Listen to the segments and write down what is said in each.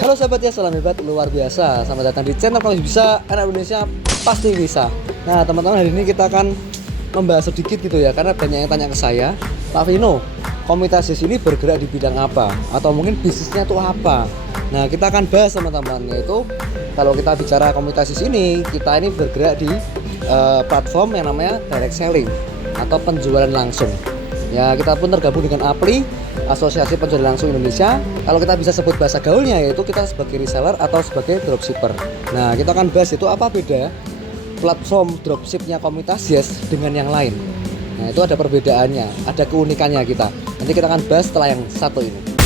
Halo sahabat ya, salam hebat luar biasa. Selamat datang di channel Kalau Bisa, anak Indonesia pasti bisa. Nah teman-teman, hari ini kita akan membahas sedikit gitu ya, karena banyak yang tanya ke saya, Pak Vino, komunitas ini bergerak di bidang apa? Atau mungkin bisnisnya tuh apa? Nah kita akan bahas teman-teman, yaitu kalau kita bicara komunitas ini, kita ini bergerak di platform yang namanya direct selling atau penjualan langsung. Ya, kita pun tergabung dengan APLI, Asosiasi Penjualan Langsung Indonesia. Kalau kita bisa sebut bahasa gaulnya, yaitu kita sebagai reseller atau sebagai dropshipper. Nah, kita akan bahas itu apa beda platform dropshipnya komunitas Yes dengan yang lain. Nah, itu ada perbedaannya, ada keunikannya kita. Nanti kita akan bahas setelah yang satu ini.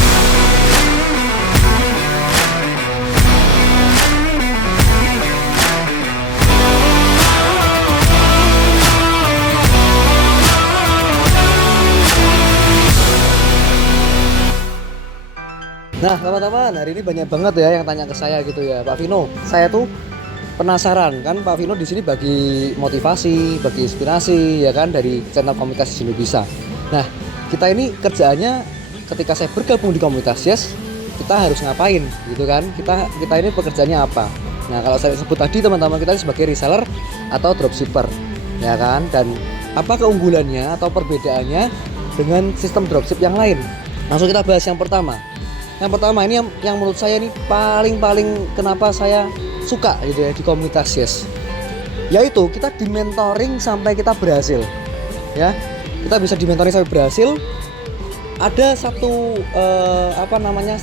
Nah teman-teman, hari ini banyak banget ya yang tanya ke saya gitu ya, Pak Vino, saya tuh penasaran kan, Pak Vino di sini bagi motivasi, bagi inspirasi ya kan, dari channel komunitas Sini Bisa. Nah kita ini kerjaannya ketika saya bergabung di komunitas Yes, kita harus ngapain gitu kan, kita ini pekerjaannya apa. Nah kalau saya sebut tadi teman-teman, kita sebagai reseller atau dropshipper ya kan, dan apa keunggulannya atau perbedaannya dengan sistem dropship yang lain. Langsung kita bahas yang pertama. Yang pertama ini yang menurut saya ini paling kenapa saya suka gitu ya di komunitas Yes, yaitu kita di mentoring sampai kita berhasil ya. Kita bisa di mentoring sampai berhasil. Ada satu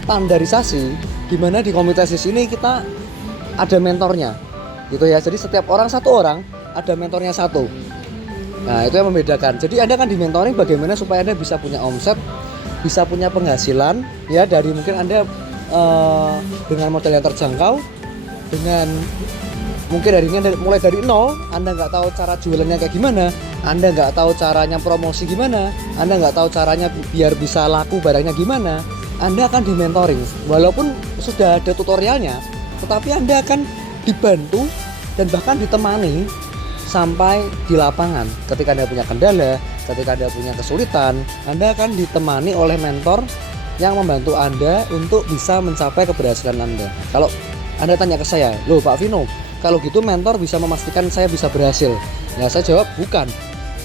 standarisasi di mana di komunitas Yes ini kita ada mentornya gitu ya. Jadi setiap orang satu orang ada mentornya satu. Nah itu yang membedakan. Jadi Anda kan di mentoring bagaimana supaya Anda bisa punya omset, bisa punya penghasilan ya, dari mungkin Anda dengan modal yang terjangkau, dengan mungkin mulai dari nol. Anda nggak tahu cara jualannya kayak gimana, Anda nggak tahu caranya promosi gimana, Anda nggak tahu caranya biar bisa laku barangnya gimana, Anda akan di mentoring. Walaupun sudah ada tutorialnya, tetapi Anda akan dibantu dan bahkan ditemani sampai di lapangan. Ketika Anda punya kendala, ketika Anda punya kesulitan, Anda akan ditemani oleh mentor yang membantu Anda untuk bisa mencapai keberhasilan Anda. Kalau Anda tanya ke saya, loh Pak Vino, kalau gitu mentor bisa memastikan saya bisa berhasil? Ya saya jawab bukan.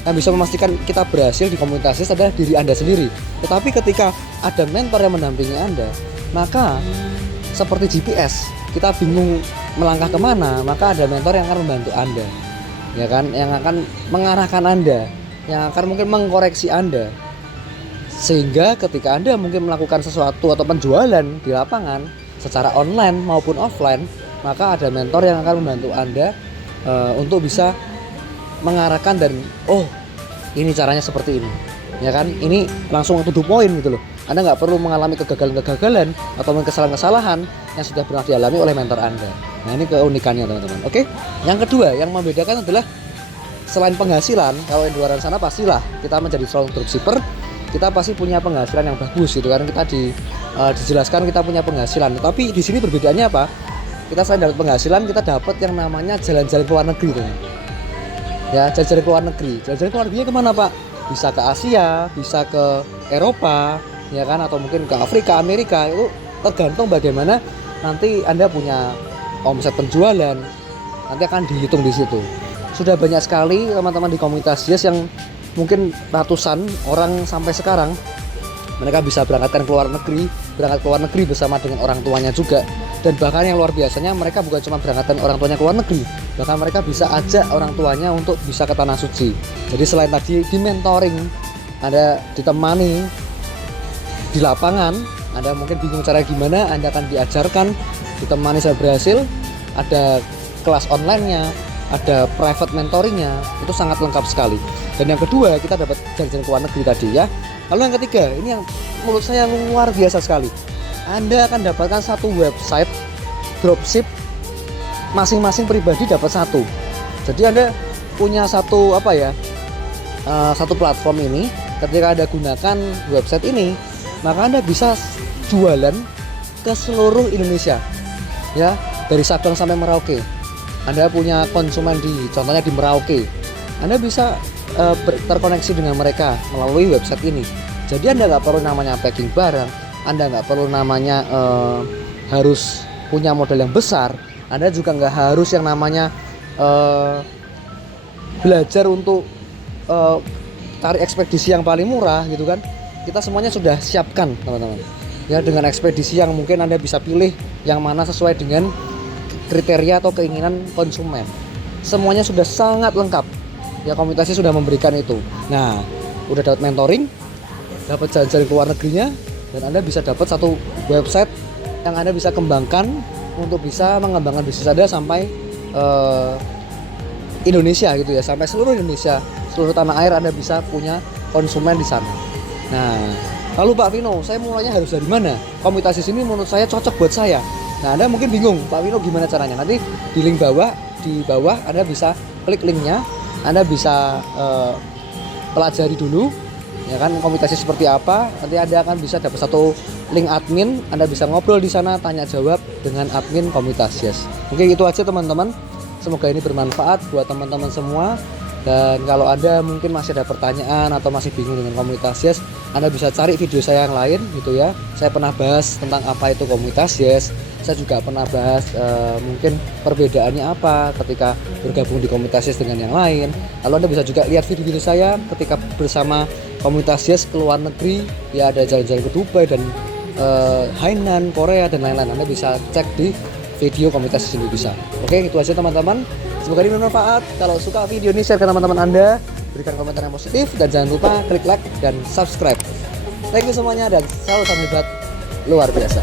Yang bisa memastikan kita berhasil di komunitas adalah diri Anda sendiri. Tetapi ketika ada mentor yang mendampingi Anda, maka seperti GPS, kita bingung melangkah kemana, maka ada mentor yang akan membantu Anda, ya kan, yang akan mengarahkan Anda, yang akan mungkin mengkoreksi Anda, sehingga ketika Anda mungkin melakukan sesuatu atau penjualan di lapangan secara online maupun offline, maka ada mentor yang akan membantu Anda untuk bisa mengarahkan dan ini caranya seperti ini ya kan, ini langsung to the point gitu loh. Anda nggak perlu mengalami kegagalan atau kesalahan-kesalahan yang sudah pernah dialami oleh mentor Anda. Nah ini keunikannya teman-teman. Oke, yang kedua yang membedakan adalah selain penghasilan, kalau di luar sana pastilah kita menjadi seorang dropshipper, kita pasti punya penghasilan yang bagus gitu kan. Kita dijelaskan kita punya penghasilan, tapi di sini perbedaannya apa? Kita selain dapat penghasilan, kita dapat yang namanya jalan-jalan ke luar negeri teman. Ya, jalan-jalan ke luar negeri. Jalan-jalan ke luar negerinya kemana Pak? Bisa ke Asia, bisa ke Eropa, ya kan, atau mungkin ke Afrika, Amerika. Itu tergantung bagaimana nanti Anda punya omset penjualan, nanti akan dihitung di situ. Sudah banyak sekali teman-teman di komunitas Yes yang mungkin ratusan orang sampai sekarang mereka bisa berangkat ke luar negeri bersama dengan orang tuanya juga. Dan bahkan yang luar biasanya, mereka bukan cuma berangkatkan orang tuanya ke luar negeri, bahkan mereka bisa ajak orang tuanya untuk bisa ke Tanah Suci. Jadi selain tadi di mentoring, Anda ditemani di lapangan, Anda mungkin bingung cara gimana, Anda akan diajarkan, ditemani sampai berhasil. Ada kelas online-nya, ada private mentoringnya, itu sangat lengkap sekali. Dan yang kedua, kita dapat jalan-jalan ke luar negeri tadi ya. Lalu yang ketiga, ini yang menurut saya luar biasa sekali. Anda akan dapatkan satu website dropship, masing-masing pribadi dapat satu. Jadi Anda punya satu satu platform ini. Ketika Anda gunakan website ini, maka Anda bisa jualan ke seluruh Indonesia ya, dari Sabang sampai Merauke. Anda punya konsumen contohnya di Merauke, Anda bisa terkoneksi dengan mereka melalui website ini. Jadi Anda nggak perlu namanya packing barang, Anda nggak perlu namanya harus punya modal yang besar, Anda juga nggak harus yang namanya belajar untuk cari ekspedisi yang paling murah gitu kan. Kita semuanya sudah siapkan teman-teman ya, dengan ekspedisi yang mungkin Anda bisa pilih yang mana sesuai dengan kriteria atau keinginan konsumen. Semuanya sudah sangat lengkap ya, komunitasnya sudah memberikan itu. Nah, udah dapat mentoring, dapat jalan-jalan ke luar negerinya, dan Anda bisa dapat satu website yang Anda bisa kembangkan untuk bisa mengembangkan bisnis Anda sampai Indonesia gitu ya, sampai seluruh Indonesia, seluruh tanah air Anda bisa punya konsumen di sana. Nah, lalu Pak Vino, saya mulainya harus dari mana? Komunitas ini menurut saya cocok buat saya. Nah, Anda mungkin bingung, Pak Vino gimana caranya? Nanti di link di bawah Anda bisa klik linknya, Anda bisa pelajari dulu ya kan komunitasnya seperti apa. Nanti Anda akan bisa dapat satu link admin, Anda bisa ngobrol di sana, tanya jawab dengan admin komunitas Yes. Oke, itu aja teman-teman. Semoga ini bermanfaat buat teman-teman semua. Dan kalau Anda mungkin masih ada pertanyaan atau masih bingung dengan komunitas Yes, Anda bisa cari video saya yang lain gitu ya. Saya pernah bahas tentang apa itu komunitas Yes. Saya juga pernah bahas mungkin perbedaannya apa ketika bergabung di komunitas Yes dengan yang lain. Lalu Anda bisa juga lihat video-video saya ketika bersama komunitas Yes ke luar negeri. Ya, ada jalan-jalan ke Dubai dan Hainan, Korea dan lain-lain. Anda bisa cek di video komunitas ini bisa. Oke, itu aja teman-teman. Semoga ini bermanfaat. Kalau suka video ini, share ke teman-teman Anda, berikan komentar yang positif, dan jangan lupa klik like dan subscribe. Thank you semuanya, dan salam hebat luar biasa.